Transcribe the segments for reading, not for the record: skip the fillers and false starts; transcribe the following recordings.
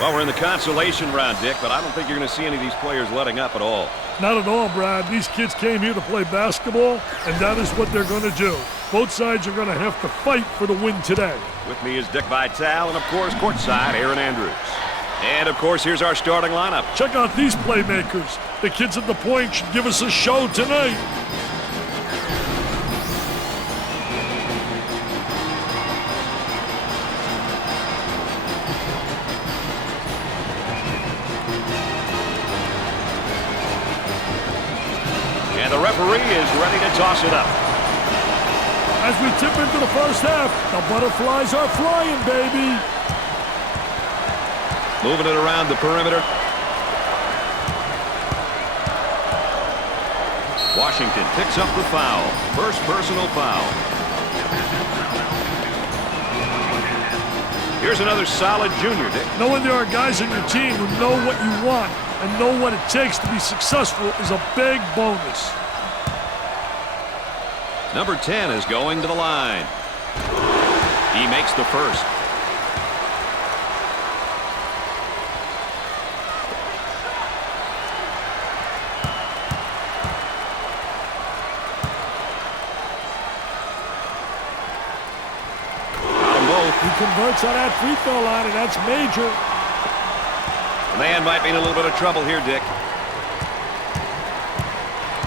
Well, we're in the consolation round, Dick, but I don't think you're going to see any of these players letting up at all. Not at all, Brad. These kids came here to play basketball, and that is what they're going to do. Both sides are going to have to fight for the win today. With me is Dick Vitale, and of course, courtside, Aaron Andrews. And of course, here's our starting lineup. Check out these playmakers. The kids at the point should give us a show tonight. And the referee is ready to toss it up. As we tip into the first half, the butterflies are flying, baby. Moving it around the perimeter. Washington picks up the foul. First personal foul. Here's another solid junior, Dick. Knowing there are guys on your team who know what you want and know what it takes to be successful is a big bonus. Number 10 is going to the line. He makes the first. He converts on that free throw line, and that's major. The man might be in a little bit of trouble here, Dick.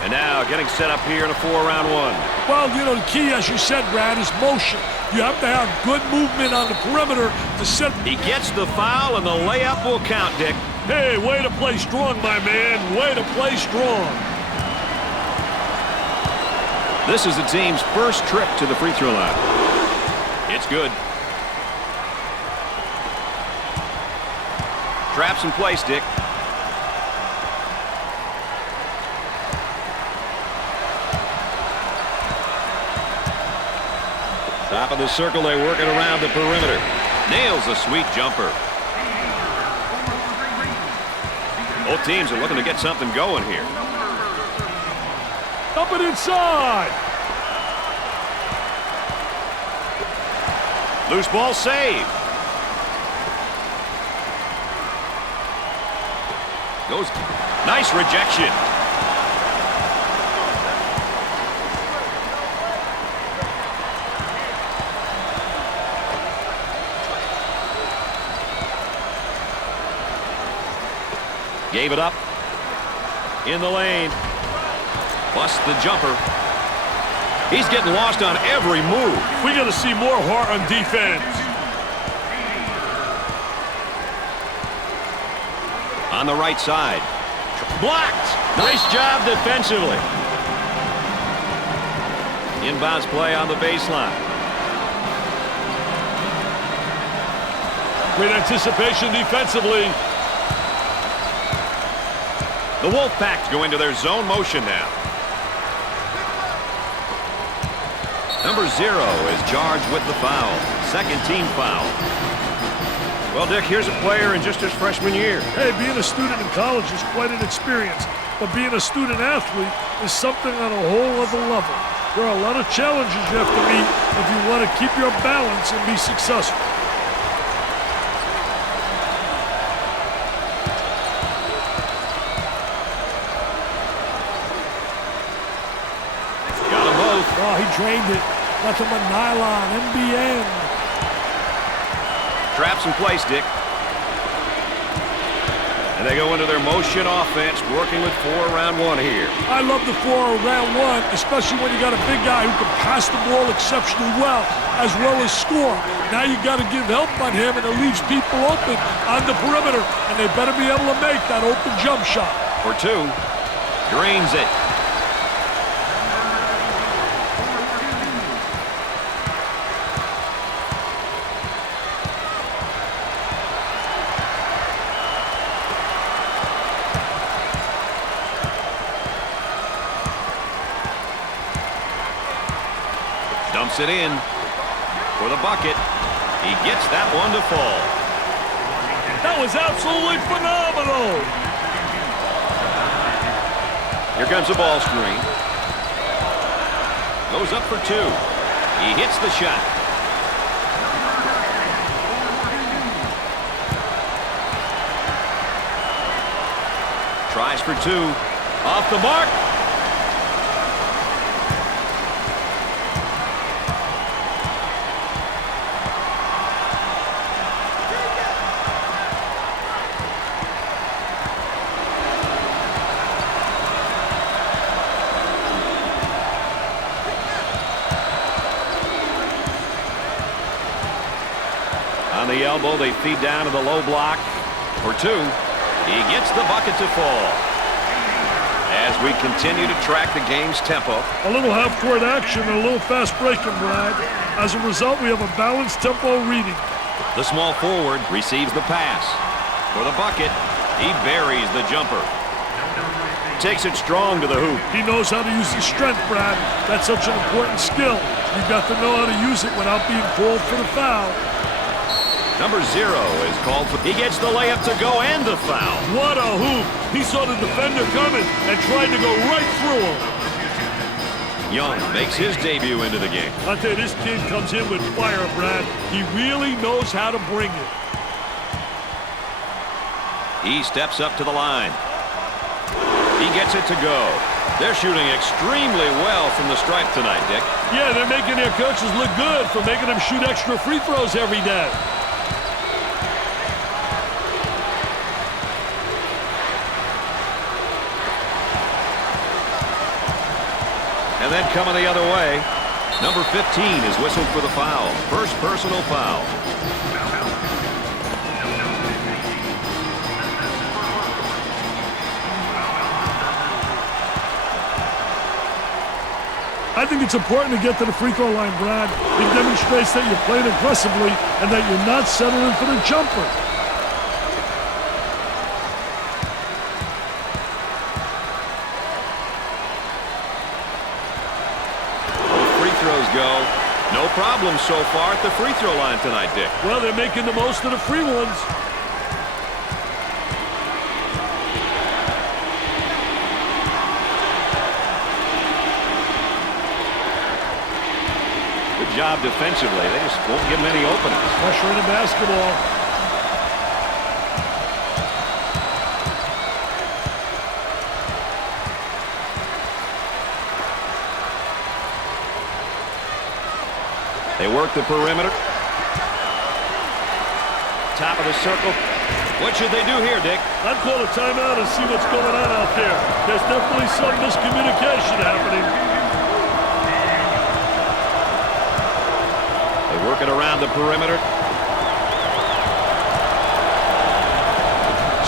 And now getting set up here in a 4-round one. Well, you know, the key, as you said, Brad, is motion. You have to have good movement on the perimeter to set. He gets the foul, and the layup will count, Dick. Hey, way to play strong, my man. Way to play strong. This is the team's first trip to the free throw line. It's good. Traps in place, Dick. Top of the circle, they're working around the perimeter. Nails a sweet jumper. Both teams are looking to get something going here. Up and inside. Loose ball save. Goes. Nice rejection. Gave it up. In the lane. Busts the jumper. He's getting lost on every move. We got to see more heart on defense. On the right side. Blocked. Nice job defensively. Inbounds play on the baseline. Great anticipation defensively. The Wolfpack go into their zone motion now. Number 0 is charged with the foul. Second team foul. Well, Dick, here's a player in just his freshman year. Hey, being a student in college is quite an experience, but being a student athlete is something on a whole other level. There are a lot of challenges you have to meet if you want to keep your balance and be successful. Got them both. Oh, he drained it. Nothing but nylon, NBN. Traps in place, Dick. And they go into their motion offense, working with 4-round one here. I love the 4-round one, especially when you got a big guy who can pass the ball exceptionally well as score. Now you got to give help on him, and it leaves people open on the perimeter, and they better be able to make that open jump shot. For 2. Drains it. Dumps it in for the bucket. He gets that one to fall. That was absolutely phenomenal. Here comes the ball screen. Goes up for 2. He hits the shot. tries for two. Off the mark. On the elbow, they feed down to the low block for two. He gets the bucket to fall. As we continue to track the game's tempo. A little half-court action and a little fast breaking, Brad. As a result, we have a balanced tempo reading. The small forward receives the pass. For the bucket, he buries the jumper. Takes it strong to the hoop. He knows how to use his strength, Brad. That's such an important skill. You've got to know how to use it without being called for the foul. Number 0 is called for. He gets the layup to go and the foul. What a hoop. He saw the defender coming and tried to go right through him. Young makes his debut into the game. I tell you, this kid comes in with fire, Brad. He really knows how to bring it. He steps up to the line. He gets it to go. They're shooting extremely well from the stripe tonight, Dick. Yeah, they're making their coaches look good for making them shoot extra free throws every day. And then coming the other way, number 15 is whistled for the foul. First personal foul. I think it's important to get to the free throw line, Brad. It demonstrates that you're playing aggressively and that you're not settling for the jumper. Go. No problem so far at the free throw line tonight, Dick. Well, they're making the most of the free ones. Good job defensively. They just won't give them any openings. Pressure in the basketball. They work the perimeter. Top of the circle. What should they do here, Dick? I'd call a timeout and see what's going on out there. There's definitely some miscommunication happening. They work it around the perimeter.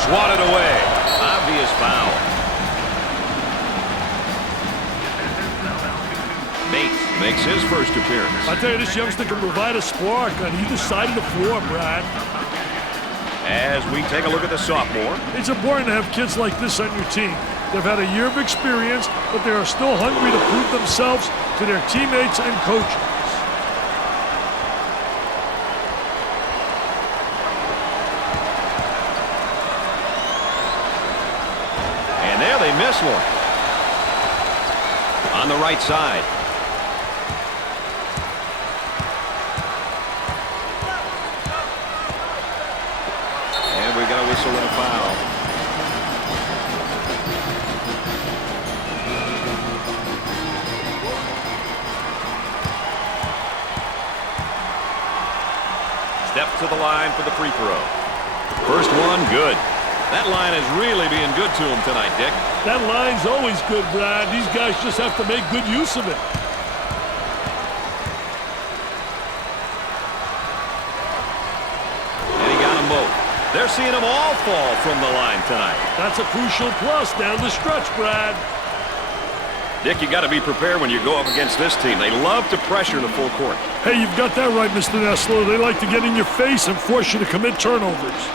Swatted away. Obvious foul. Makes his first appearance. I tell you, this youngster can provide a spark on either side of the floor, Brad. As we take a look at the sophomore. It's important to have kids like this on your team. They've had a year of experience, but they are still hungry to prove themselves to their teammates and coaches. And there they miss one. On the right side. Whistle and a foul. Step to the line for the free throw. First one, good. That line is really being good to him tonight, Dick. That line's always good, Brad. These guys just have to make good use of it. They're seeing them all fall from the line tonight. That's a crucial plus down the stretch, Brad. Dick, you got to be prepared when you go up against this team. They love to pressure the full court. Hey, you've got that right, Mr. Nessler. They like to get in your face and force you to commit turnovers.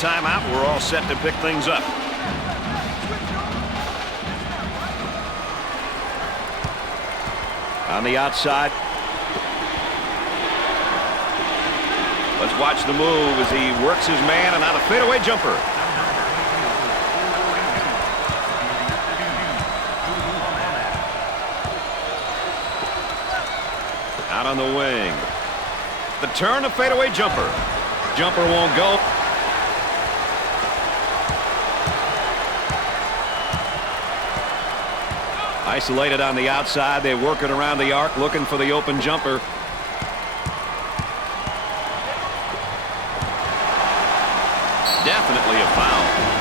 timeout. We're all set to pick things up. On the outside. Let's watch the move as he works his man and on a fadeaway jumper. Out on the wing. The turn, a fadeaway jumper. Jumper won't go. Isolated on the outside. They work it around the arc looking for the open jumper. Definitely a foul.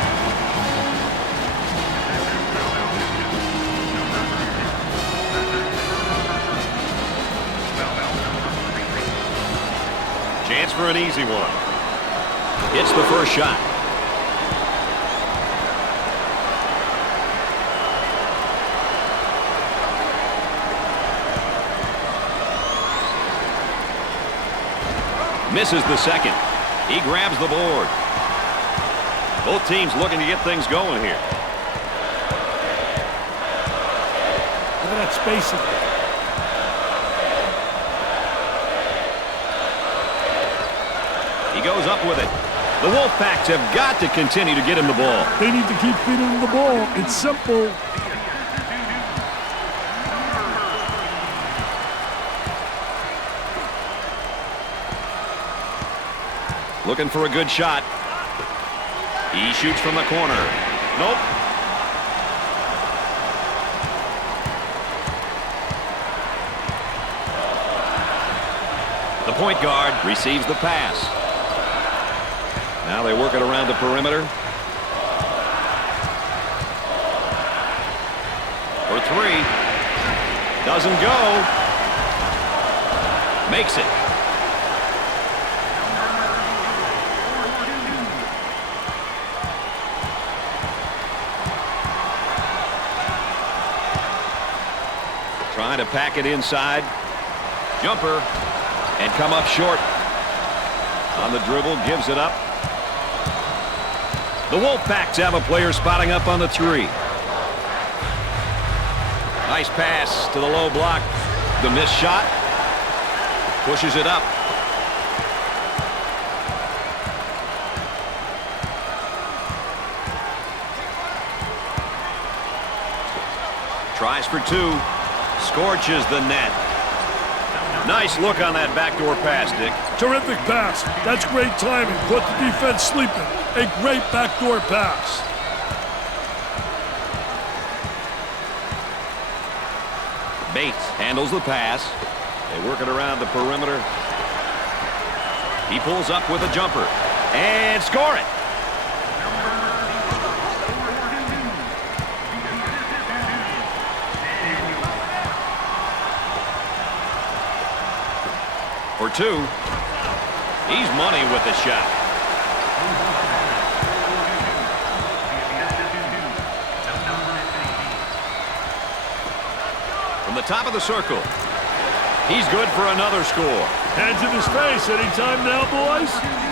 Chance for an easy one. Hits the first shot. Misses the second. He grabs the board. Both teams looking to get things going here. Look at that spacing. He goes up with it. The Wolfpacks have got to continue to get him the ball. They need to keep feeding him the ball. It's simple. Looking for a good shot. He shoots from the corner. Nope. The point guard receives the pass. Now they work it around the perimeter. For three. Doesn't go. Makes it. Trying to pack it inside. Jumper. And come up short. On the dribble, gives it up. The Wolfpacks have a player spotting up on the three. Nice pass to the low block. The missed shot. Pushes it up. Tries for two. Scorches the net. Nice look on that backdoor pass, Dick. Terrific pass. That's great timing. Put the defense sleeping. A great backdoor pass. Bates handles the pass. They work it around the perimeter. He pulls up with a jumper. And score it. For two. He's money with the shot. From the top of the circle. He's good for another score. Hands in his face. Anytime now, boys.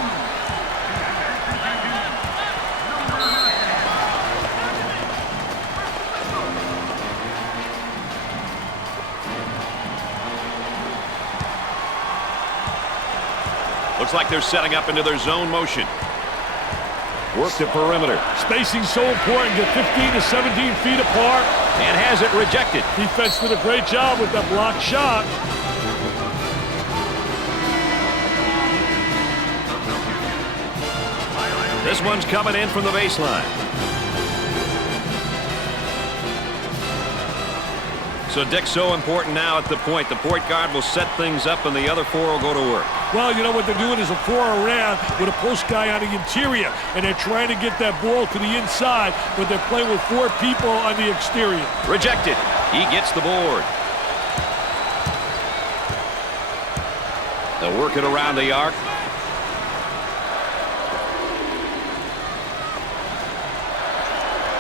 Looks like they're setting up into their zone motion. Work the perimeter. Spacing so important. Get 15 to 17 feet apart. And has it rejected. Defense did a great job with that blocked shot. This one's coming in from the baseline. So, Dick, so important now at the point. The point guard will set things up, and the other four will go to work. Well, you know what they're doing is a four around with a post guy on the interior, and they're trying to get that ball to the inside, but they're playing with four people on the exterior. Rejected. He gets the board. They'll work it around the arc.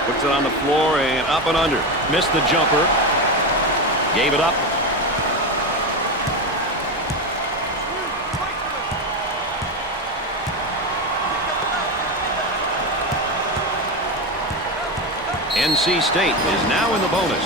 Puts it on the floor and up and under. Missed the jumper. Gave it up. NC State is now in the bonus.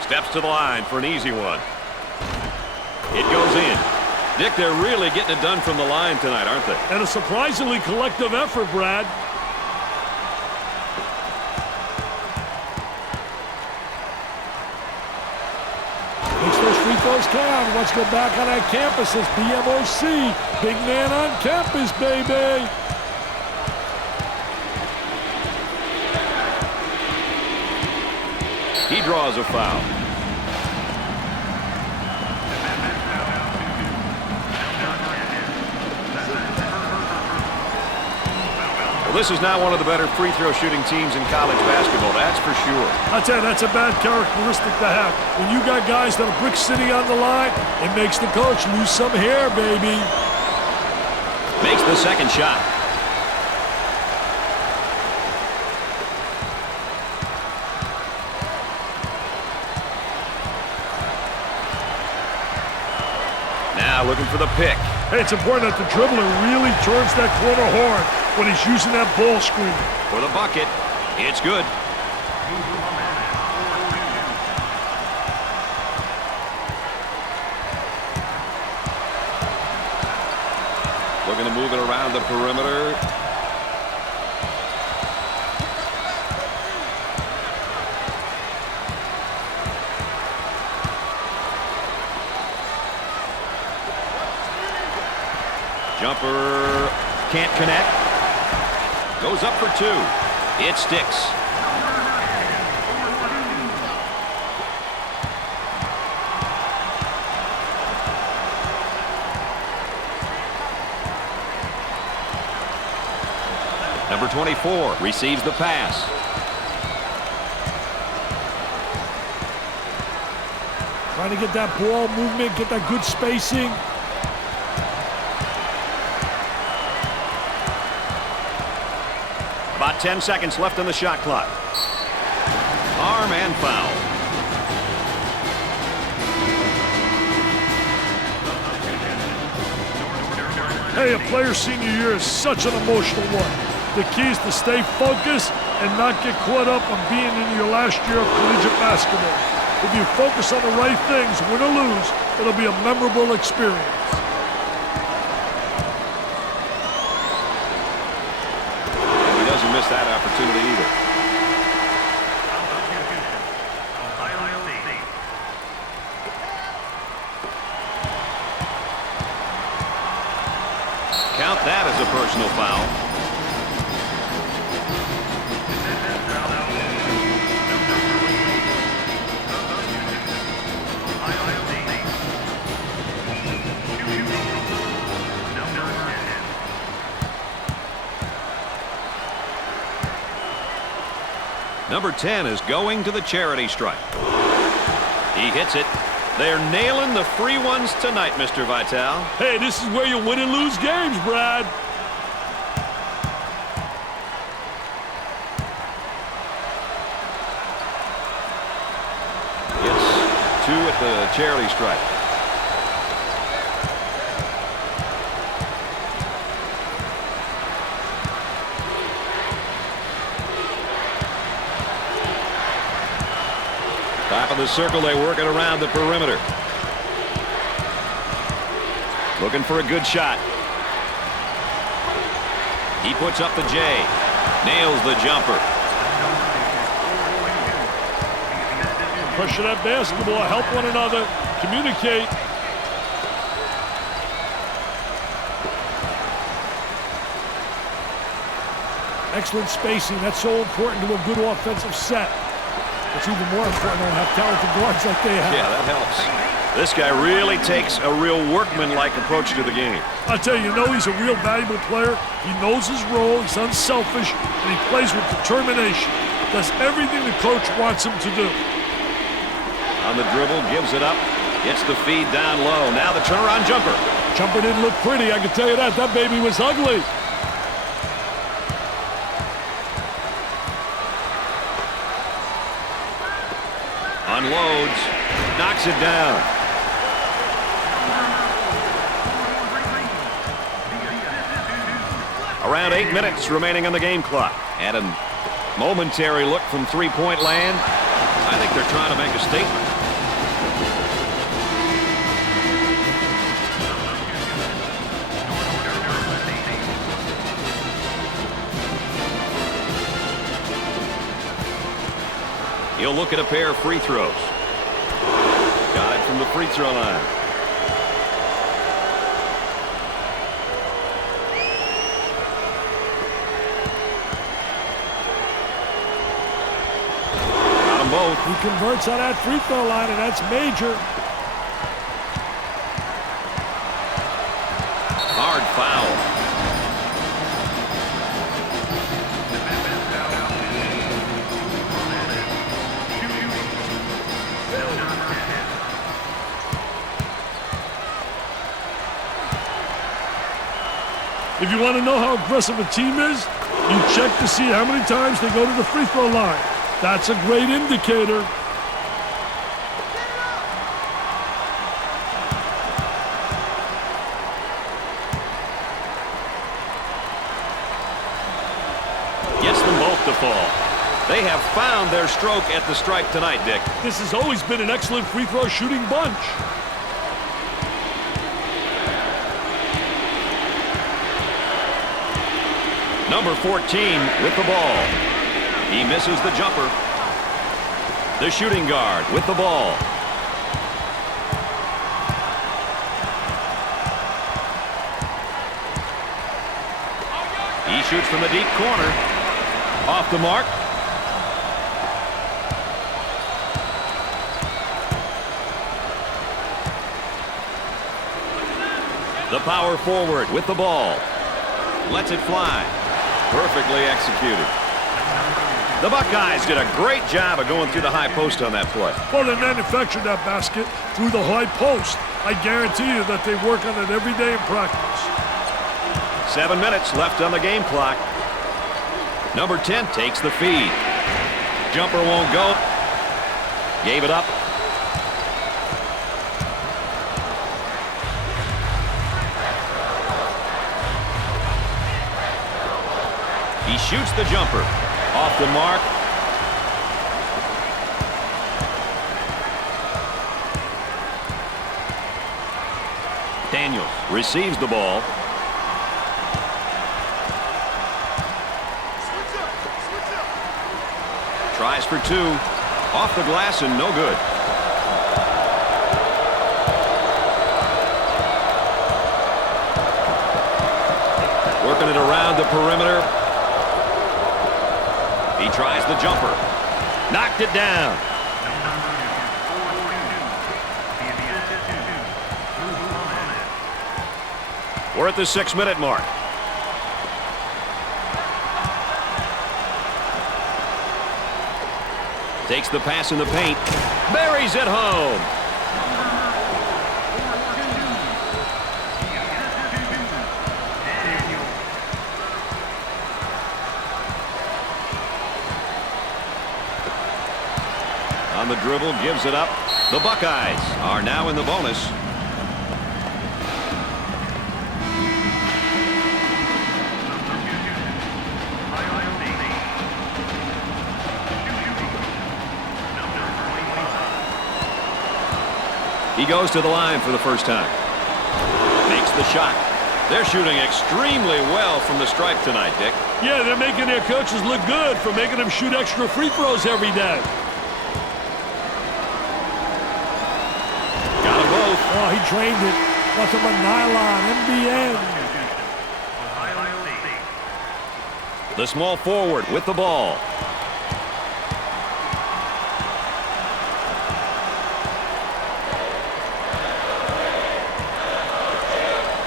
Steps to the line for an easy one. It goes in. Dick, they're really getting it done from the line tonight, aren't they? And a surprisingly collective effort, Brad. Makes those free throws count. Let's go back on that campus as BMOC. Big man on campus, baby. He draws a foul. Well, this is now one of the better free throw shooting teams in college basketball, that's for sure. I tell you, that's a bad characteristic to have. When you got guys that are brick city on the line, it makes the coach lose some hair, baby. Makes the second shot. Now looking for the pick. Hey, it's important that the dribbler really turns that corner hard when he's using that ball screen. For the bucket, it's good. Looking to move it around the perimeter. Jumper can't connect. Goes up for two. It sticks. Number 24 receives the pass. Trying to get that ball movement, get that good spacing. About 10 seconds left on the shot clock. Arm and foul. Hey, a player's senior year is such an emotional one. The key is to stay focused and not get caught up on being in your last year of collegiate basketball. If you focus on the right things, win or lose, it'll be a memorable experience. Miss that opportunity either. Count that as a personal foul. Number 10 is going to the charity stripe. He hits it. They're nailing the free ones tonight, Mr. Vitale. Hey, this is where you win and lose games, Brad. It's 2 at the charity stripe. Top of the circle, they work it around the perimeter. Looking for a good shot. He puts up the J. Nails the jumper. Pressure that basketball, help one another, communicate. Excellent spacing, that's so important to a good offensive set. It's even more important to have talented guards like they have. Yeah, that helps. This guy really takes a real workman-like approach to the game. I tell you, he's a real valuable player. He knows his role, he's unselfish, and he plays with determination. Does everything the coach wants him to do. On the dribble, gives it up, gets the feed down low. Now the turnaround jumper. Jumper didn't look pretty, I can tell you that. That baby was ugly. unloads, knocks it down. Around 8 minutes remaining on the game clock. And a momentary look from three-point land. I think they're trying to make a statement. He'll look at a pair of free throws. Got it from the free throw line. Got them both. He converts on that free throw line, and that's major. Hard foul. If you want to know how aggressive a team is, you check to see how many times they go to the free throw line. That's a great indicator. Gets them both to fall. They have found their stroke at the stripe tonight, Dick. This has always been an excellent free throw shooting bunch. Number 14 with the ball. He misses the jumper. The shooting guard with the ball. He shoots from the deep corner. Off the mark. The power forward with the ball. Lets it fly. Perfectly executed. The Buckeyes did a great job of going through the high post on that play. Well, they manufactured that basket through the high post. I guarantee you that they work on it every day in practice. 7 minutes left on the game clock. Number 10 takes the feed. Jumper won't go. Gave it up. He shoots the jumper. Off the mark. Daniels receives the ball. Tries for two. Off the glass and no good. Working it around the perimeter. He tries the jumper. Knocked it down. We're at the 6-minute mark. Takes the pass in the paint. Buries it home. On the dribble, gives it up. The Buckeyes are now in the bonus. He goes to the line for the first time. Makes the shot. They're shooting extremely well from the stripe tonight, Dick. Yeah, they're making their coaches look good for making them shoot extra free throws every day. Got them both. Oh, he drained it. Nothing but nylon, NBN. The small forward with the ball.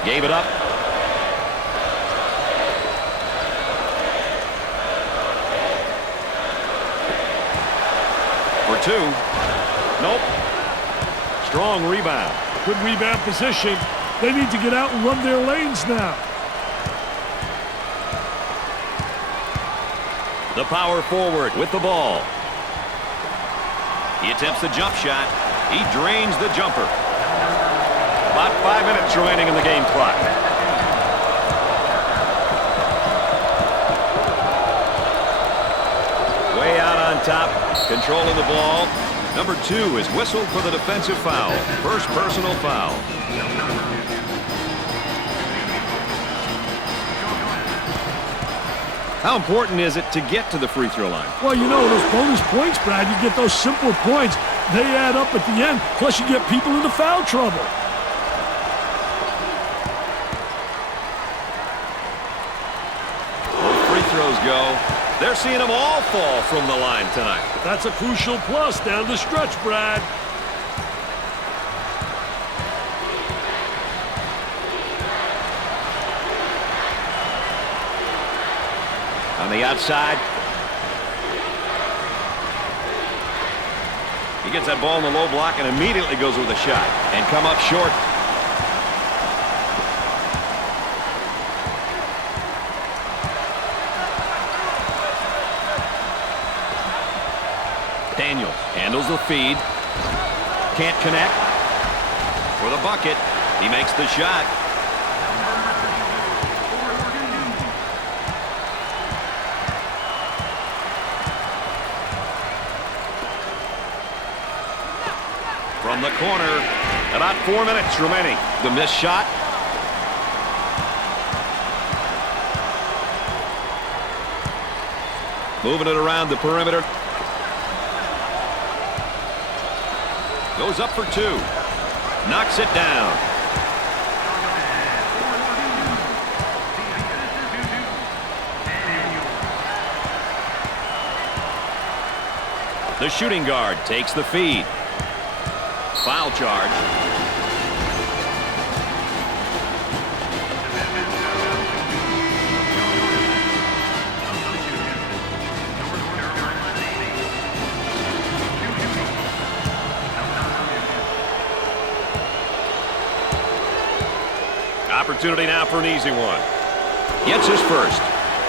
Gave it up. For two. Nope. Strong rebound. Good rebound position. They need to get out and run their lanes now. The power forward with the ball. He attempts the jump shot. He drains the jumper. About 5 minutes remaining in the game clock. Way out on top, controlling the ball. Number 2 is whistled for the defensive foul. First personal foul. How important is it to get to the free throw line? Well, you know, those bonus points, Brad, you get those simpler points. They add up at the end, plus you get people into foul trouble. Both free throws go. They're seeing them all fall from the line tonight. That's a crucial plus down the stretch, Brad. On the outside. He gets that ball in the low block and immediately goes with a shot. And come up short. Daniels handles the feed. Can't connect. For the bucket. He makes the shot. From the corner, about 4 minutes remaining. The missed shot. Moving it around the perimeter. Goes up for 2. Knocks it down. The shooting guard takes the feed. Foul charge. Opportunity now for an easy one. Gets his first.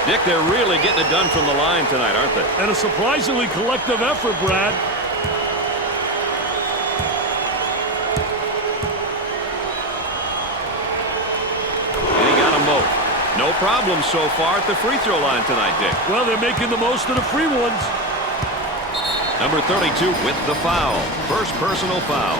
Dick, they're really getting it done from the line tonight, aren't they? And a surprisingly collective effort, Brad. No problem so far at the free throw line tonight, Dick. Well, they're making the most of the free ones. Number 32 with the foul. First personal foul.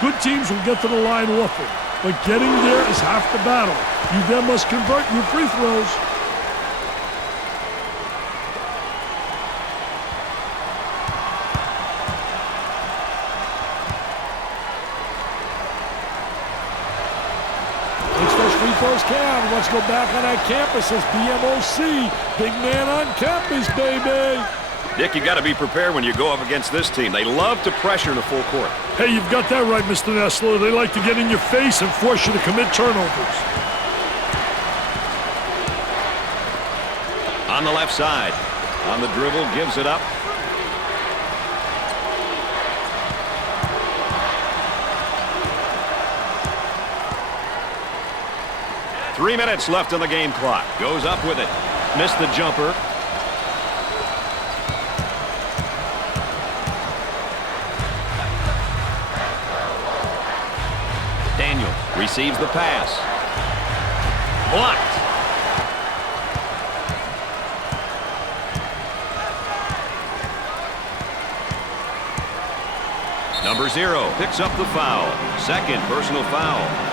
Good teams will get to the line often, but getting there is half the battle. You then must convert your free throws. Those count. Let's go back on that campus as BMOC. Big man on campus, baby. Dick, you got to be prepared when you go up against this team. They love to pressure in the full court. Hey, you've got that right, Mr. Nessler. They like to get in your face and force you to commit turnovers. On the left side. On the dribble, gives it up. Three minutes left on the game clock. Goes up with it. Missed the jumper. Daniels receives the pass. Blocked. Number 0 picks up the foul. Second personal foul.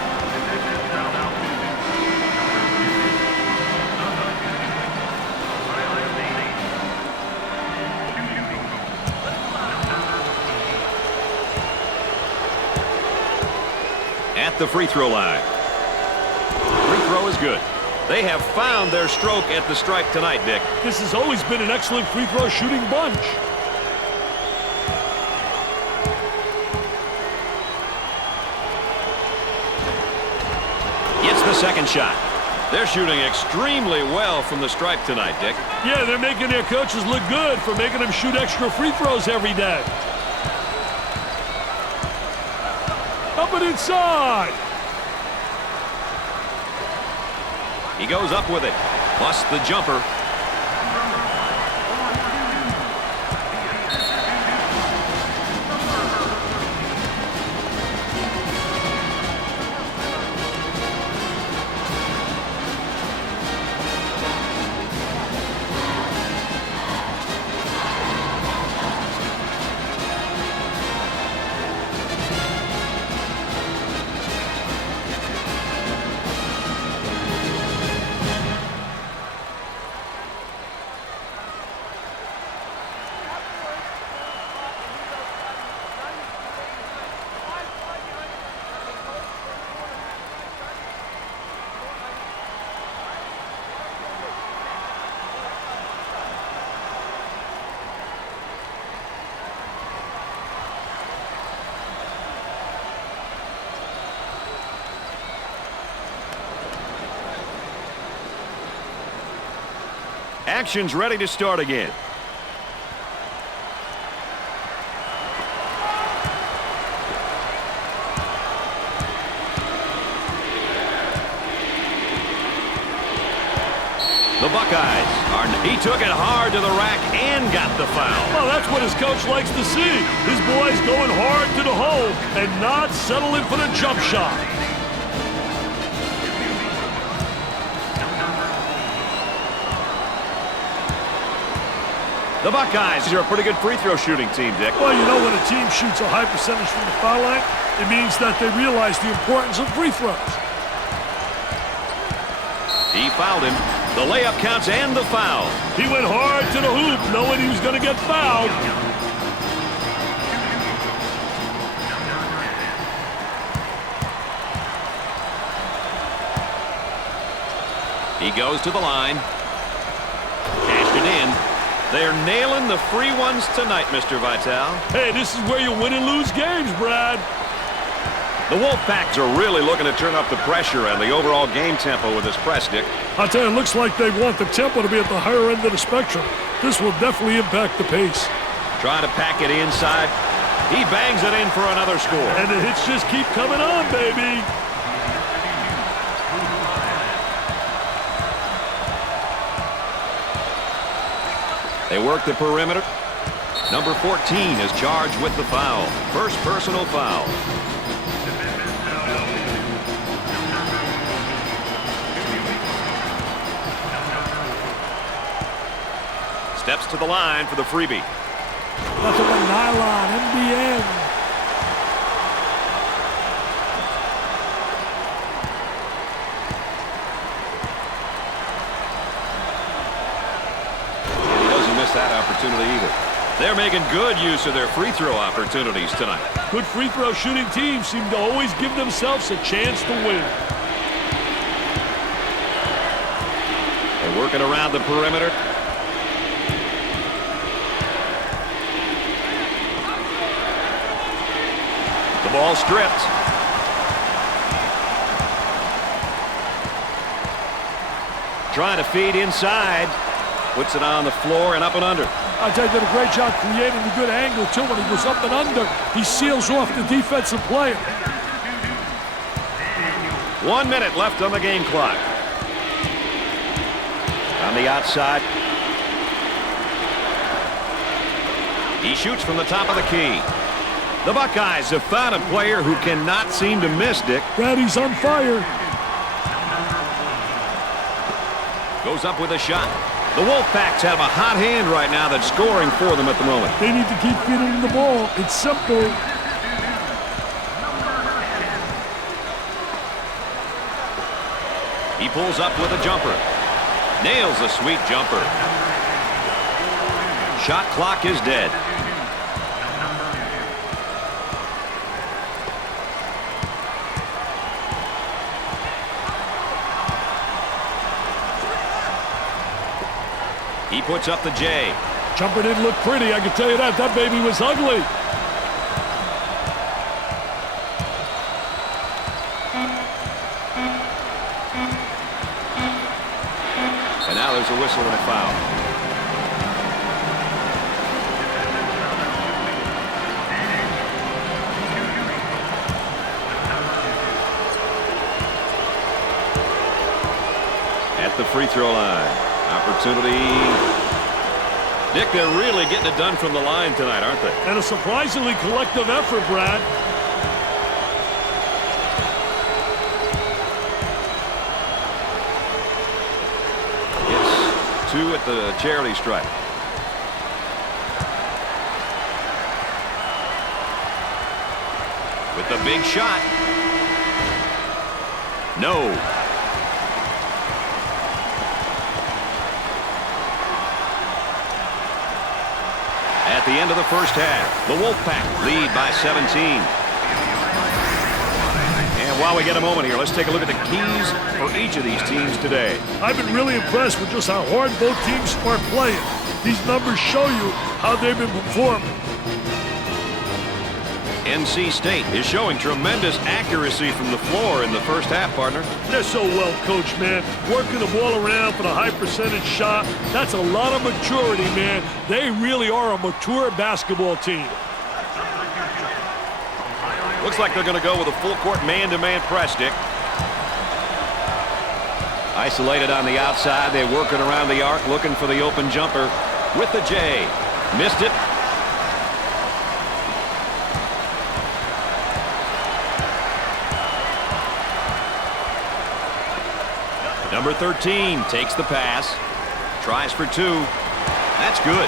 At the free throw line. Free throw is good. They have found their stroke at the stripe tonight, Dick. This has always been an excellent free throw shooting bunch. Gets the second shot. They're shooting extremely well from the stripe tonight, Dick. Yeah, they're making their coaches look good for making them shoot extra free throws every day. coming inside. He goes up with it. Busts the jumper. Action's ready to start again. The Buckeyes he took it hard to the rack and got the foul. Well, that's what his coach likes to see. His boys going hard to the hole and not settling for the jump shot. The Buckeyes are a pretty good free throw shooting team, Dick. Well, you know, when a team shoots a high percentage from the foul line, it means that they realize the importance of free throws. He fouled him. The layup counts and the foul. He went hard to the hoop knowing he was going to get fouled. He goes to the line. Cashed it in. They're nailing the free ones tonight, Mr. Vitale. Hey, this is where you win and lose games, Brad. The Wolfpacks are really looking to turn up the pressure and the overall game tempo with this press, Dick. I'll tell you, it looks like they want the tempo to be at the higher end of the spectrum. This will definitely impact the pace. Trying to pack it inside. He bangs it in for another score. And the hits just keep coming on, baby. They work the perimeter. Number 14 is charged with the foul. First personal foul. Steps to the line for the freebie. Nothing but nylon, MBN. That opportunity either. They're making good use of their free throw opportunities tonight. Good free throw shooting teams seem to always give themselves a chance to win. They're working around the perimeter. The ball stripped. Trying to feed inside. Puts it on the floor and up and under. I tell you, did a great job creating a good angle, too. When he goes up and under, he seals off the defensive player. 1 minute left on the game clock. On the outside. He shoots from the top of the key. The Buckeyes have found a player who cannot seem to miss, Dick. Brad, he's on fire. Goes up with a shot. The Wolfpacks have a hot hand right now that's scoring for them at the moment. They need to keep feeding him the ball. It's simple. He pulls up with a jumper. Nails a sweet jumper. Shot clock is dead. He puts up the J. Jumper didn't look pretty, I can tell you that. That baby was ugly. And now there's a whistle and a foul. at the free throw line. Opportunity. Dick, they're really getting it done from the line tonight, aren't they? And a surprisingly collective effort, Brad. It's 2 at the charity stripe. With the big shot. No. At the end of the first half, the Wolfpack lead by 17. And while we get a moment here, let's take a look at the keys for each of these teams today. I've been really impressed with just how hard both teams are playing. These numbers show you how they've been performing. NC State is showing tremendous accuracy from the floor in the first half, partner. They're so well coached, man. Working the ball around for the high percentage shot. That's a lot of maturity, man. They really are a mature basketball team. Looks like they're going to go with a full court man-to-man press, Dick. Isolated on the outside. They're working around the arc, looking for the open jumper with the J. Missed it. Number 13 takes the pass, tries for 2. That's good.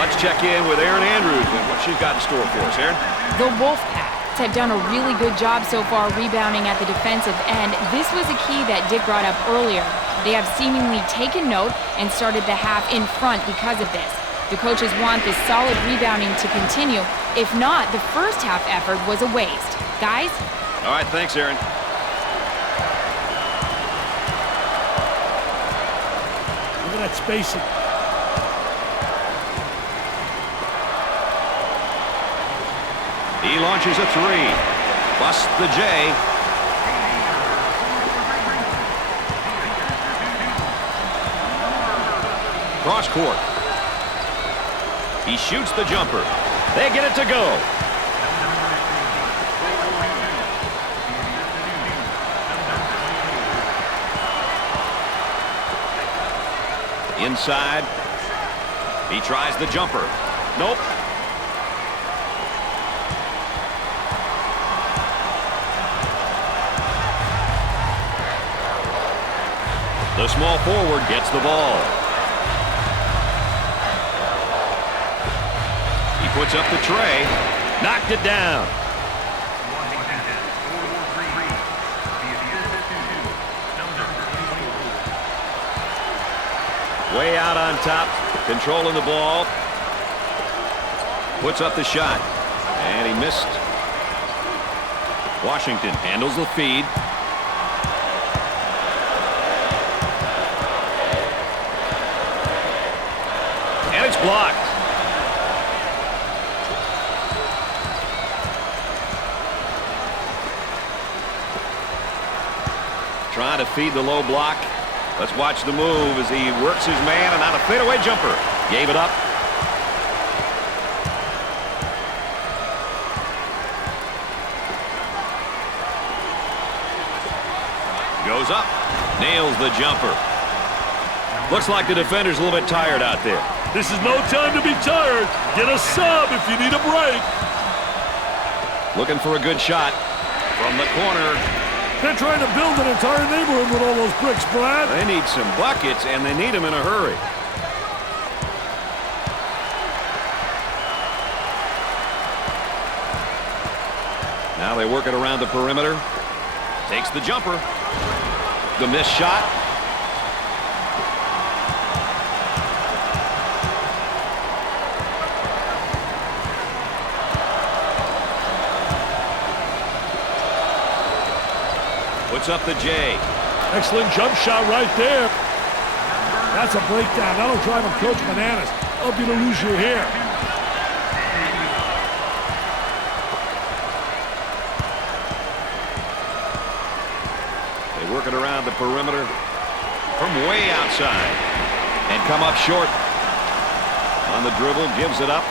Let's check in with Erin Andrews and what she's got in store for us, Erin. The Wolfpack have done a really good job so far rebounding at the defensive end. This was a key that Dick brought up earlier. They have seemingly taken note and started the half in front because of this. The coaches want this solid rebounding to continue. If not, the first half effort was a waste. Guys? All right, thanks, Erin. That spacing. He launches a 3. Busts the J. Cross court. He shoots the jumper. They get it to go. Inside. He tries the jumper. Nope. The small forward gets the ball. He puts up the tray. Knocked it down. Way out on top, controlling the ball. Puts up the shot, and he missed. Washington handles the feed. And it's blocked. Trying to feed the low block. Let's watch the move as he works his man, and on a fadeaway jumper. Gave it up. Goes up. Nails the jumper. Looks like the defender's a little bit tired out there. This is no time to be tired. Get a sub if you need a break. Looking for a good shot from the corner. They're trying to build an entire neighborhood with all those bricks, Brad. They need some buckets, and they need them in a hurry. Now they work it around the perimeter. Takes the jumper. The missed shot. Puts up the J. Excellent jump shot right there. That's a breakdown. That'll drive a coach bananas. Help you to lose your hair. They work it around the perimeter from way outside and come up short on the dribble. Gives it up.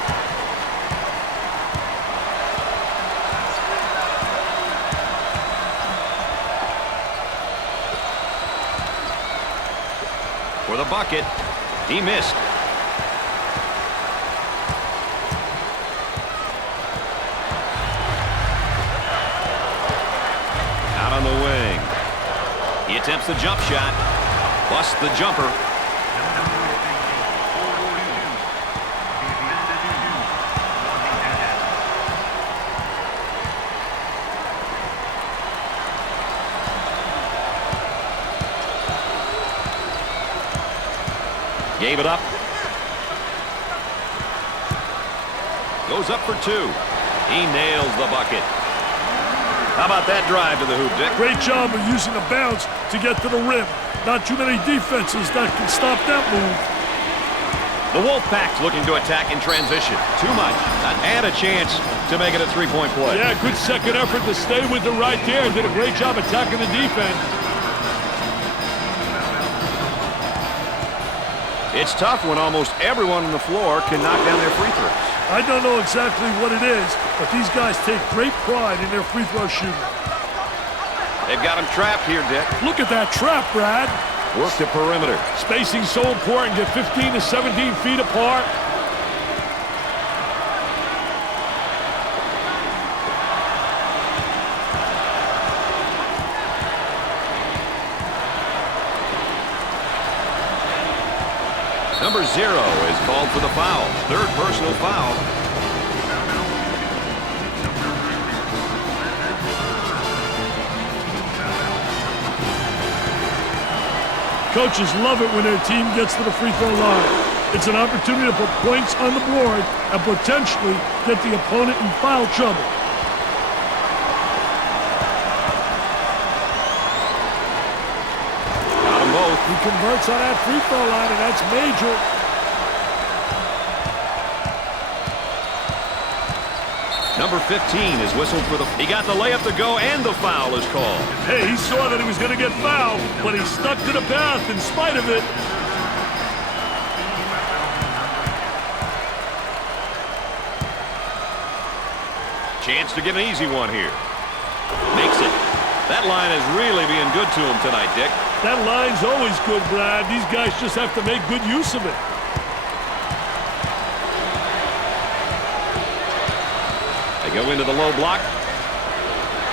for the bucket. He missed. Out on the wing. He attempts the jump shot. Busts the jumper. Gave it up. Goes up for two. He nails the bucket. How about that drive to the hoop, Dick? Great job of using the bounce to get to the rim. Not too many defenses that can stop that move. The Wolfpack's looking to attack in transition. Too much. And a chance to make it a three-point play. Yeah, good second effort to stay with it right there. Did a great job attacking the defense. It's tough when almost everyone on the floor can knock down their free throws. I don't know exactly what it is, but these guys take great pride in their free throw shooting. They've got him trapped here, Dick. Look at that trap, Brad. Work the perimeter. Spacing so important. Get 15 to 17 feet apart. Number 0 is called for the foul. Third personal foul. Coaches love it when their team gets to the free throw line. It's an opportunity to put points on the board and potentially get the opponent in foul trouble. Got them both. He converts on that free throw line, and that's major. Number 15 is whistled for the... He got the layup to go, and the foul is called. Hey, he saw that he was going to get fouled, but he stuck to the path in spite of it. Chance to get an easy one here. Makes it. That line is really being good to him tonight, Dick. That line's always good, Brad. These guys just have to make good use of it. They go into the low block.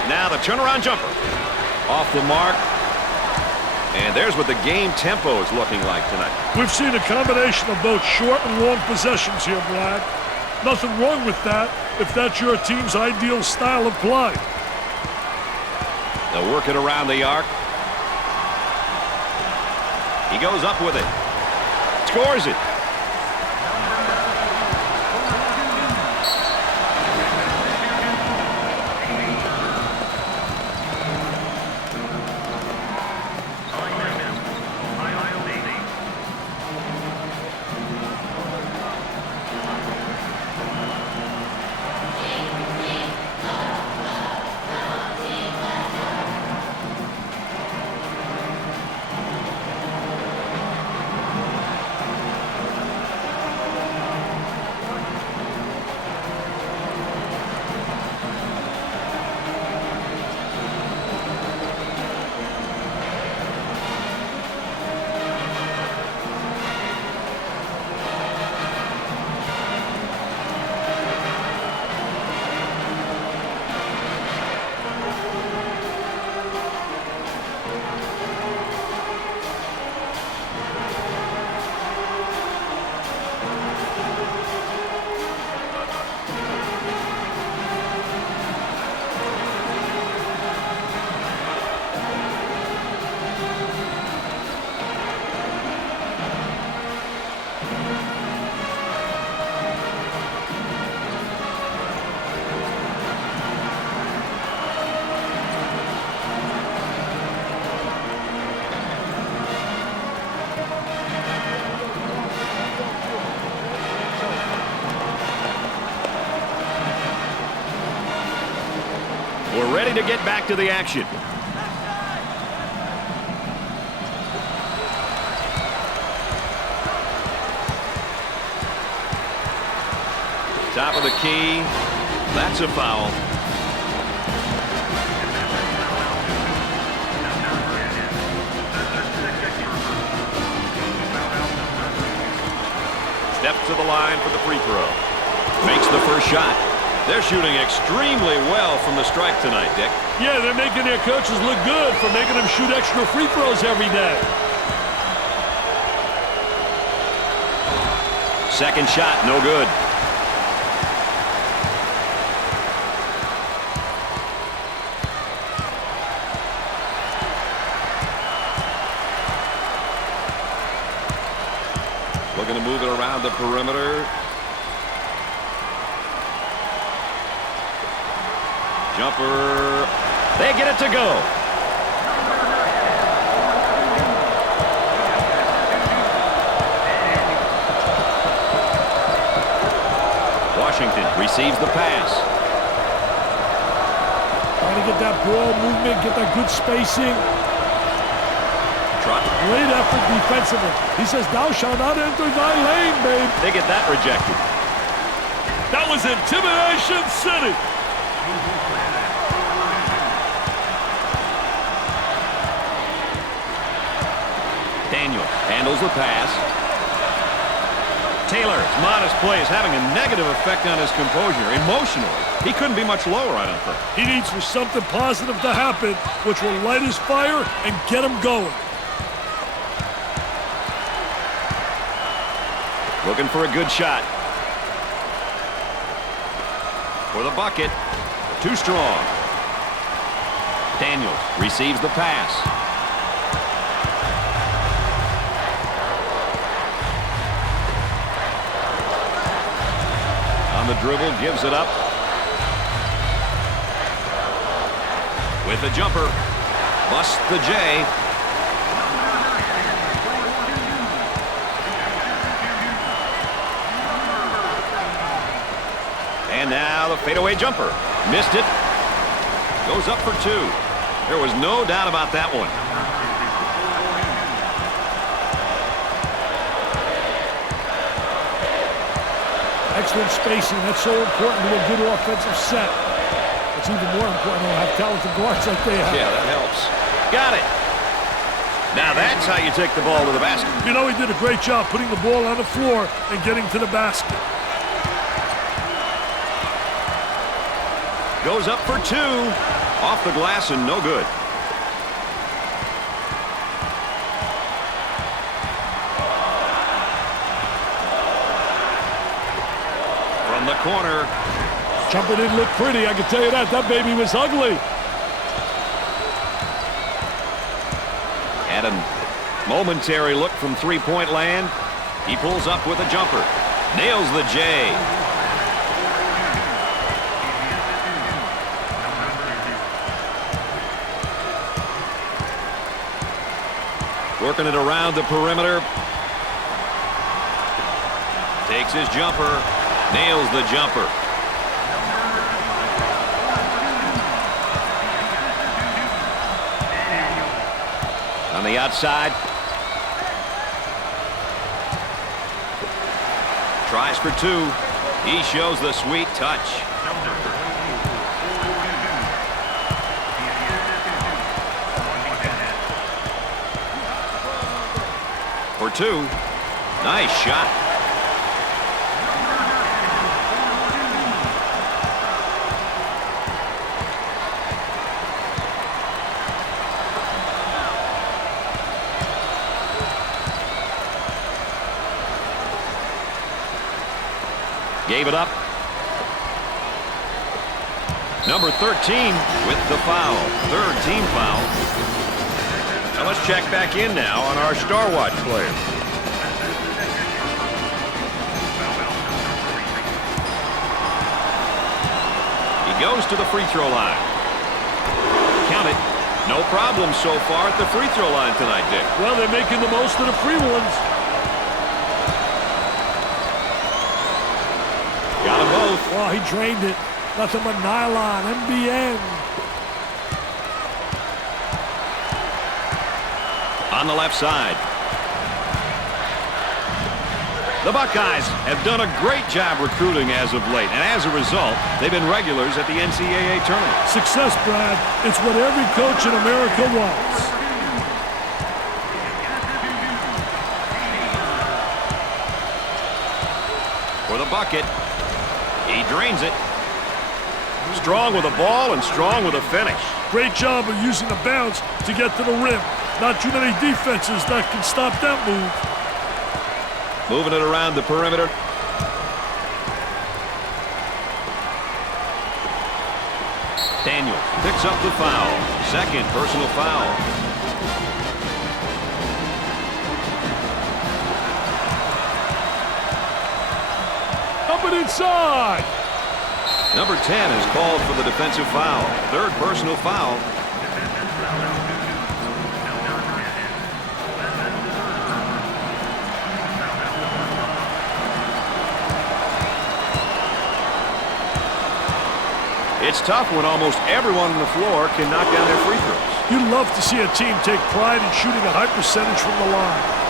Now the turnaround jumper. Off the mark. And there's what the game tempo is looking like tonight. We've seen a combination of both short and long possessions here, Brad. Nothing wrong with that if that's your team's ideal style of play. They'll work it around the arc. He goes up with it. Scores it. We're ready to get back to the action. Top of the key. That's a foul. to the line for the free throw. Makes the first shot. They're shooting extremely well from the stripe tonight, Dick. Yeah, they're making their coaches look good for making them shoot extra free throws every day. Second shot, no good. Looking to move it around the perimeter. Jumper. They get it to go. Washington receives the pass. Trying to get that ball movement, get that good spacing. Great effort defensively. He says, "Thou shalt not enter thy lane, babe." They get that rejected. That was Intimidation City. Daniel handles the pass. Taylor's modest play is having a negative effect on his composure. Emotionally, he couldn't be much lower, I don't think. He needs for something positive to happen, which will light his fire and get him going. Looking for a good shot. For the bucket. Too strong. Daniels receives the pass. On the dribble, gives it up. With the jumper. Busts the J. And now the fadeaway jumper. Missed it. Goes up for two. There was no doubt about that one. Excellent spacing. That's so important to a good offensive set. It's even more important to have talented guards like they have. Yeah, that helps. Got it. Now that's how you take the ball to the basket. You know, he did a great job putting the ball on the floor and getting to the basket. Goes up for two. Off the glass and no good. From the corner. Jumper didn't look pretty, I can tell you that. That baby was ugly. Had a momentary look from three-point land. He pulls up with a jumper. Nails the J. Working it around the perimeter. Takes his jumper. Nails the jumper. On the outside. Tries for two. He shows the sweet touch. For two. Nice shot. Gave it up. Number 13 with the foul. Third team foul. Now let's check back in now on our Star Watch player. He goes to the free throw line. Count it. No problem so far at the free throw line tonight, Dick. Well, they're making the most of the free ones. Got them both. Oh, he drained it. Nothing but nylon, MBN. On the left side. The Buckeyes have done a great job recruiting as of late, and as a result, they've been regulars at the NCAA tournament. Success, Brad. It's what every coach in America wants. the bucket. He drains it. Strong with the ball and strong with a finish. Great job of using the bounce to get to the rim. Not too many defenses that can stop that move. Moving it around the perimeter. Daniel picks up the foul. Second personal foul. Up and inside. Number 10 is called for the defensive foul. Third personal foul. It's tough when almost everyone on the floor can knock down their free throws. You'd love to see a team take pride in shooting a high percentage from the line.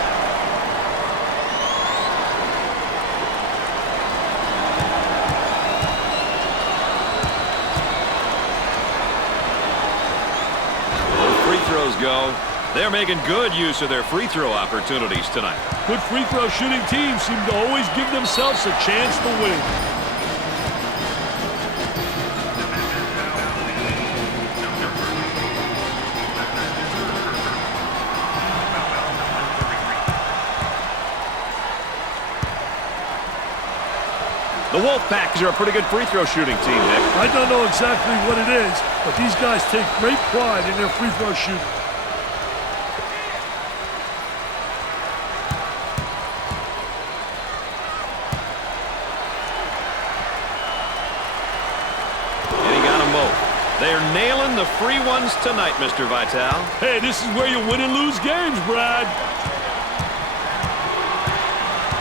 Go. They're making good use of their free throw opportunities tonight. Good free throw shooting teams seem to always give themselves a chance to win. The Wolfpack are a pretty good free throw shooting team, Nick. I don't know exactly what it is, but these guys take great pride in their free throw shooting. They're nailing the free ones tonight, Mr. Vital. Hey, this is where you win and lose games, Brad.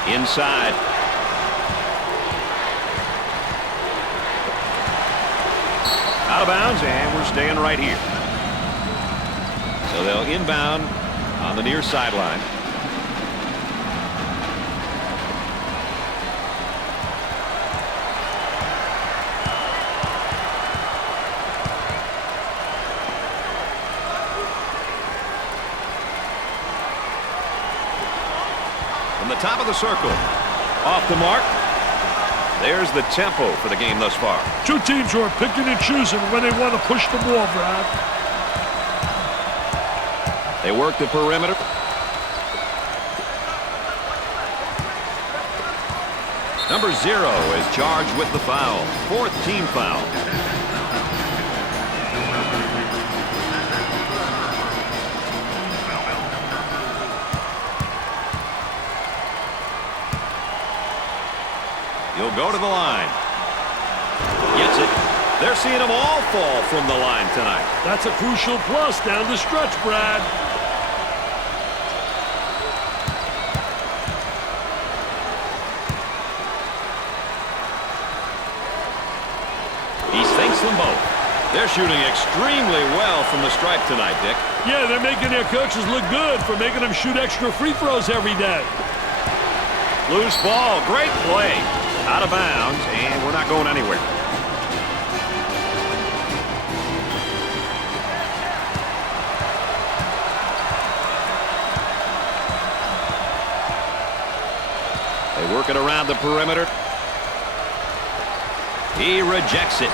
Inside. Out of bounds, and we're staying right here. So they'll inbound on the near sideline. From the top of the circle, off the mark. There's the tempo for the game thus far. Two teams who are picking and choosing when they want to push the ball, Brad. They work the perimeter. Number 0 is charged with the foul. Fourth team foul. He'll go to the line. Gets it. They're seeing them all fall from the line tonight. That's a crucial plus down the stretch, Brad. He sinks them both. They're shooting extremely well from the stripe tonight, Dick. Yeah, they're making their coaches look good for making them shoot extra free throws every day. Loose ball. Great play. Out of bounds, and we're not going anywhere. They work it around the perimeter. He rejects it.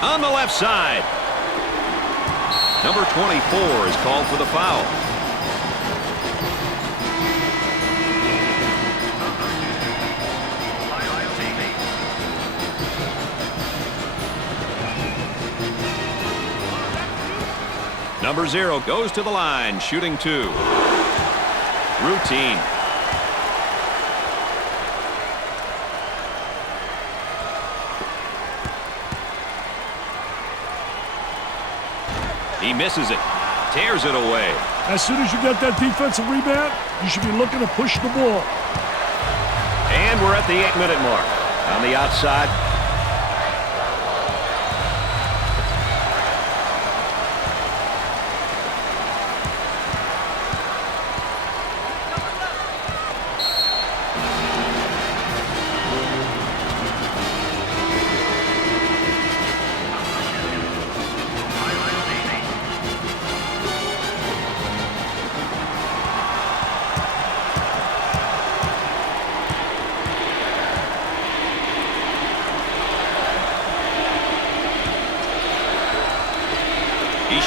On the left side. Number 24 is called for the foul. Number 0 goes to the line, shooting 2. Routine. He misses it, tears it away. As soon as you get that defensive rebound, you should be looking to push the ball. And we're at the 8-minute mark. On the outside.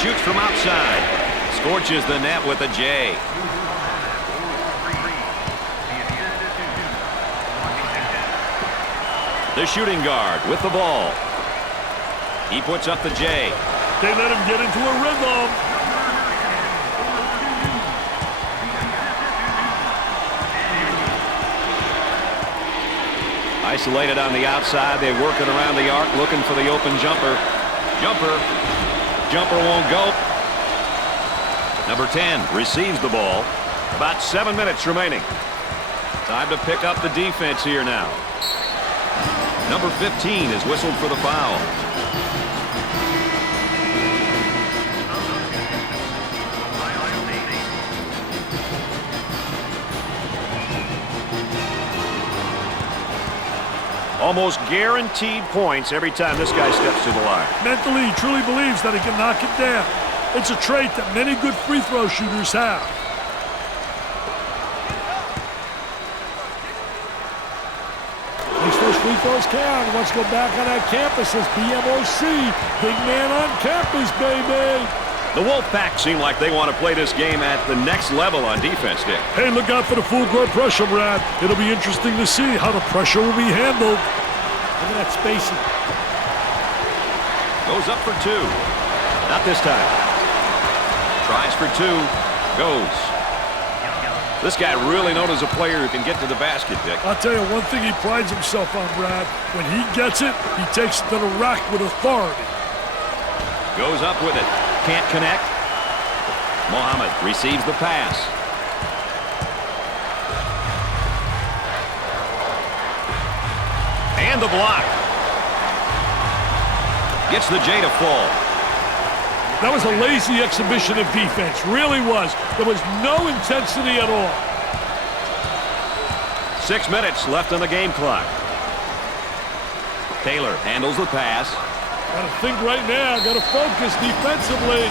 shoots from outside. Scorches the net with a J. The shooting guard with the ball. He puts up the J. They let him get into a rhythm. Isolated on the outside. They work it around the arc looking for the open jumper. Jumper won't go. Number 10 receives the ball. About 7 minutes remaining. Time to pick up the defense here now. Number 15 is whistled for the foul. Almost guaranteed points every time this guy steps to the line. Mentally, he truly believes that he can knock it down. It's a trait that many good free throw shooters have. Makes those free throws count. Let's go back on that campus as BMOC. Big man on campus, baby. The Wolfpack seem like they want to play this game at the next level on defense, Dick. Hey, look out for the full court pressure, Brad. It'll be interesting to see how the pressure will be handled. Look at that spacing. Goes up for 2. Not this time. Tries for 2. Goes. This guy really known as a player who can get to the basket, Dick. I'll tell you one thing he prides himself on, Brad. When he gets it, he takes it to the rack with authority. Goes up with it. Can't connect. Mohammed receives the pass. And the block. Gets the J to fall. That was a lazy exhibition of defense. Really was. There was no intensity at all. 6 minutes left on the game clock. Taylor handles the pass. Got to think right now. Got to focus defensively.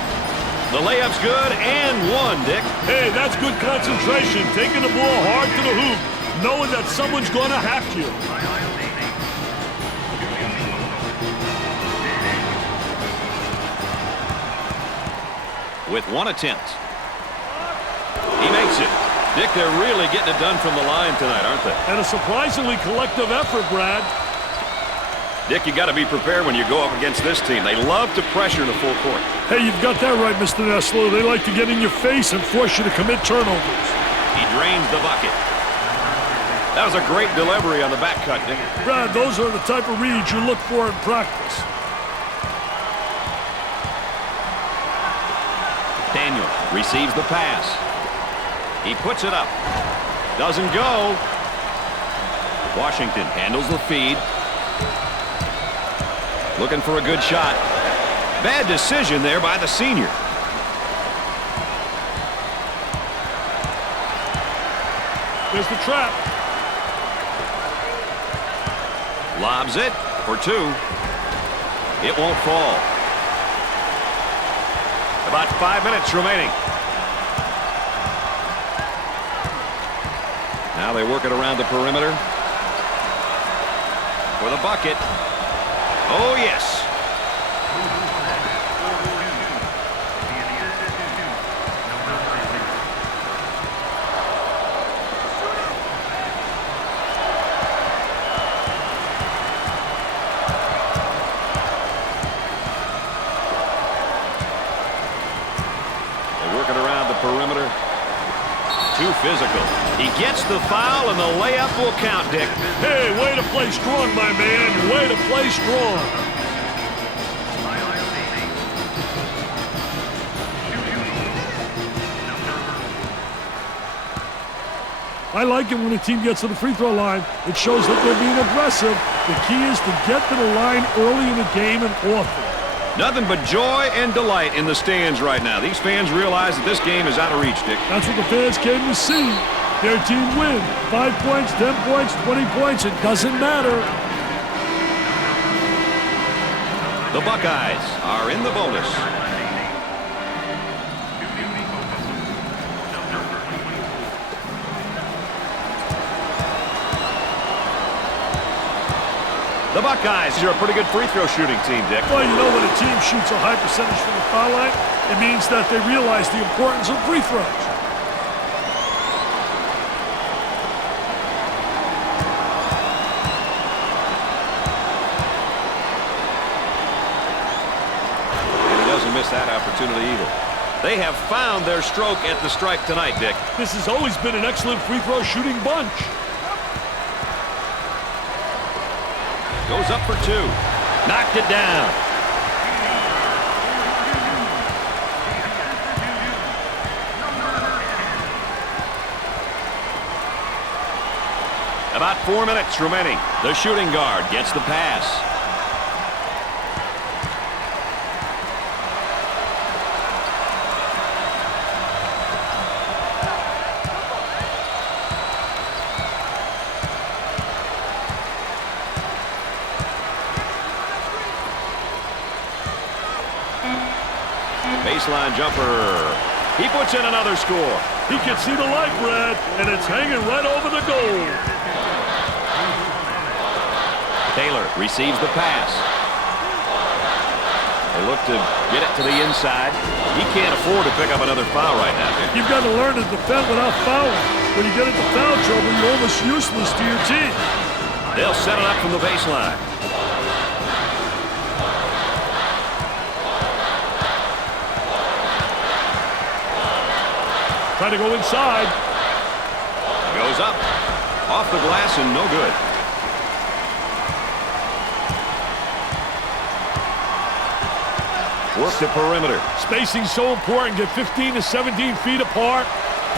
The layup's good and one, Dick. Hey, that's good concentration. Taking the ball hard to the hoop, knowing that someone's going to hack you. With one attempt. He makes it. Dick, they're really getting it done from the line tonight, aren't they? And a surprisingly collective effort, Brad. Dick, you got to be prepared when you go up against this team. They love to pressure the full court. Hey, you've got that right, Mr. Nessler. They like to get in your face and force you to commit turnovers. He drains the bucket. That was a great delivery on the back cut, Dick. Brad, those are the type of reads you look for in practice. Daniel receives the pass. He puts it up. Doesn't go. Washington handles the feed. Looking for a good shot. Bad decision there by the senior. There's the trap. Lobs it for 2. It won't fall. About 5 minutes remaining. Now they work it around the perimeter. For the bucket. Oh, yes. They work it around the perimeter. Too physical. He gets the foul, and the layup will count, Dick. Hey, way to play strong, my man. Way to play strong. I like it when a team gets to the free throw line. It shows that they're being aggressive. The key is to get to the line early in the game and often. Nothing but joy and delight in the stands right now. These fans realize that this game is out of reach, Dick. That's what the fans came to see. Their team win. 5 points, 10 points, 20 points. It doesn't matter. The Buckeyes are in the bonus. The Buckeyes are a pretty good free throw shooting team, Dick. Well, you know when a team shoots a high percentage from the foul line, It means that they realize the importance of free throws. Miss that opportunity either. They have found their stroke at the stripe tonight, Dick. This has always been an excellent free throw shooting bunch. Goes up for two. Knocked it down. About 4 minutes remaining. The shooting guard gets the pass. Baseline jumper. He puts in another score. He can see the light, Brad, and it's hanging right over the goal. Taylor receives the pass. They look to get it to the inside. He can't afford to pick up another foul right now. You've got to learn to defend without fouling. When you get into foul trouble, you're almost useless to your team. They'll set it up from the baseline. Try to go inside. Goes up. Off the glass and no good. Work the perimeter. Spacing's so important. Get 15 to 17 feet apart.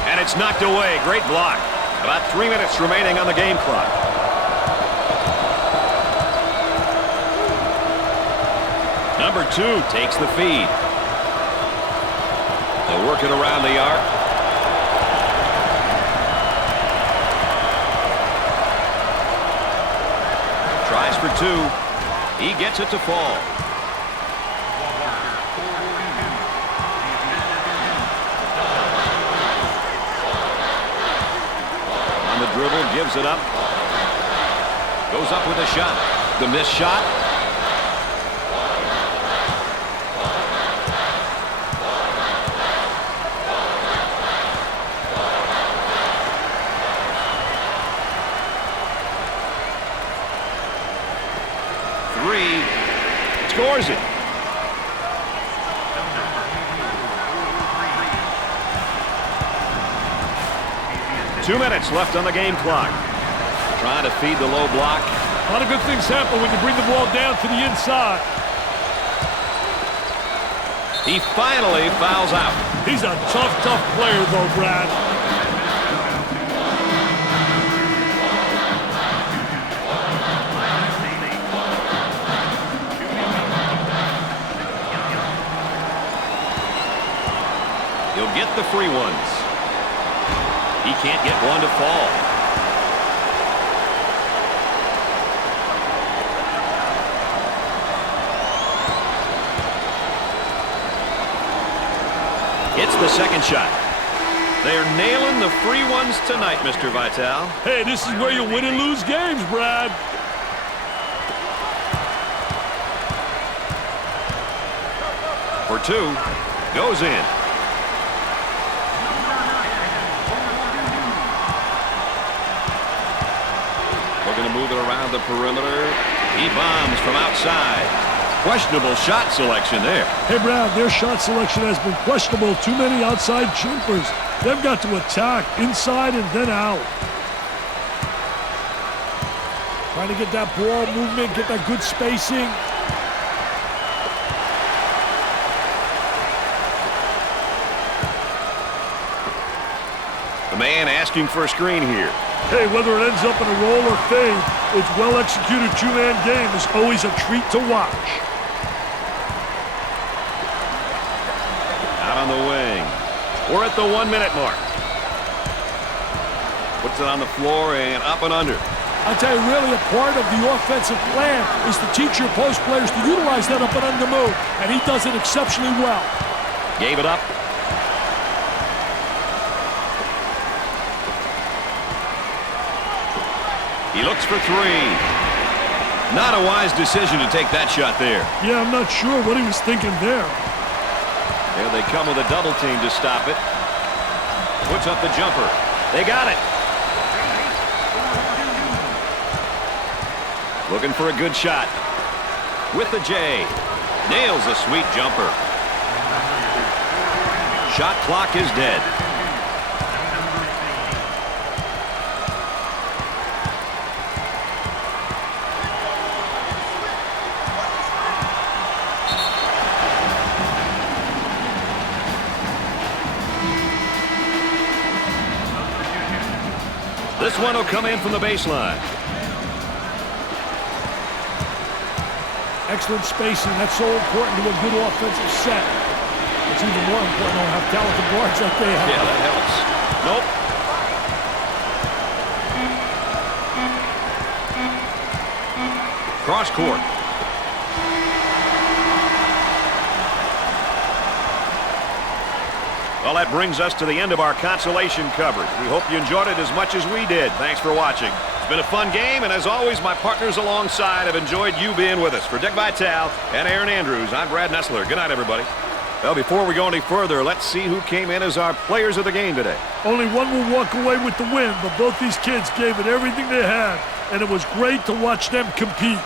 And it's knocked away. Great block. About 3 minutes remaining on the game clock. Number 2 takes the feed. They'll work it around the arc. Tries for 2. He gets it to fall. On the dribble, gives it up. Goes up with a shot. The missed shot. Scores it. Two minutes left on the game clock. Trying to feed the low block. A lot of good things happen when you bring the ball down to the inside. He finally fouls out. He's a tough player, though, Brad. He'll get the free ones. He can't get one to fall. Hits the second shot. They're nailing the free ones tonight, Mr. Vitale. Hey, this is where you win and lose games, Brad. For 2. Goes in. Looking to move it around the perimeter. He bombs from outside. Questionable shot selection there. Hey, Brad, their shot selection has been questionable. Too many outside jumpers. They've got to attack inside and then out. Trying to get that ball movement, get that good spacing. The man asking for a screen here. Hey, whether it ends up in a roll or fade, its well-executed two-man game is always a treat to watch. Out on the wing. We're at the 1 minute mark. Puts it on the floor and up and under. I'll tell you, really a part of the offensive plan is to teach your post players to utilize that up and under move, and he does it exceptionally well. Gave it up. He looks for 3. Not a wise decision to take that shot there. Yeah, I'm not sure what he was thinking there. Yeah, They come with a double team to stop it. Puts up the jumper. They got it. Looking for a good shot. With the J. Nails a sweet jumper. Shot clock is dead. This one will come in from the baseline. Excellent spacing. That's so important to a good offensive set. It's even more important to have talented guards like they have. Yeah, that helps. Nope. Cross court. Well, that brings us to the end of our consolation coverage. We hope you enjoyed it as much as we did. Thanks for watching. It's been a fun game, and as always, my partners alongside have enjoyed you being with us. For Dick Vitale and Aaron Andrews, I'm Brad Nessler. Good night, everybody. Well, before we go any further, let's see who came in as our players of the game today. Only one will walk away with the win, but both these kids gave it everything they had, and it was great to watch them compete.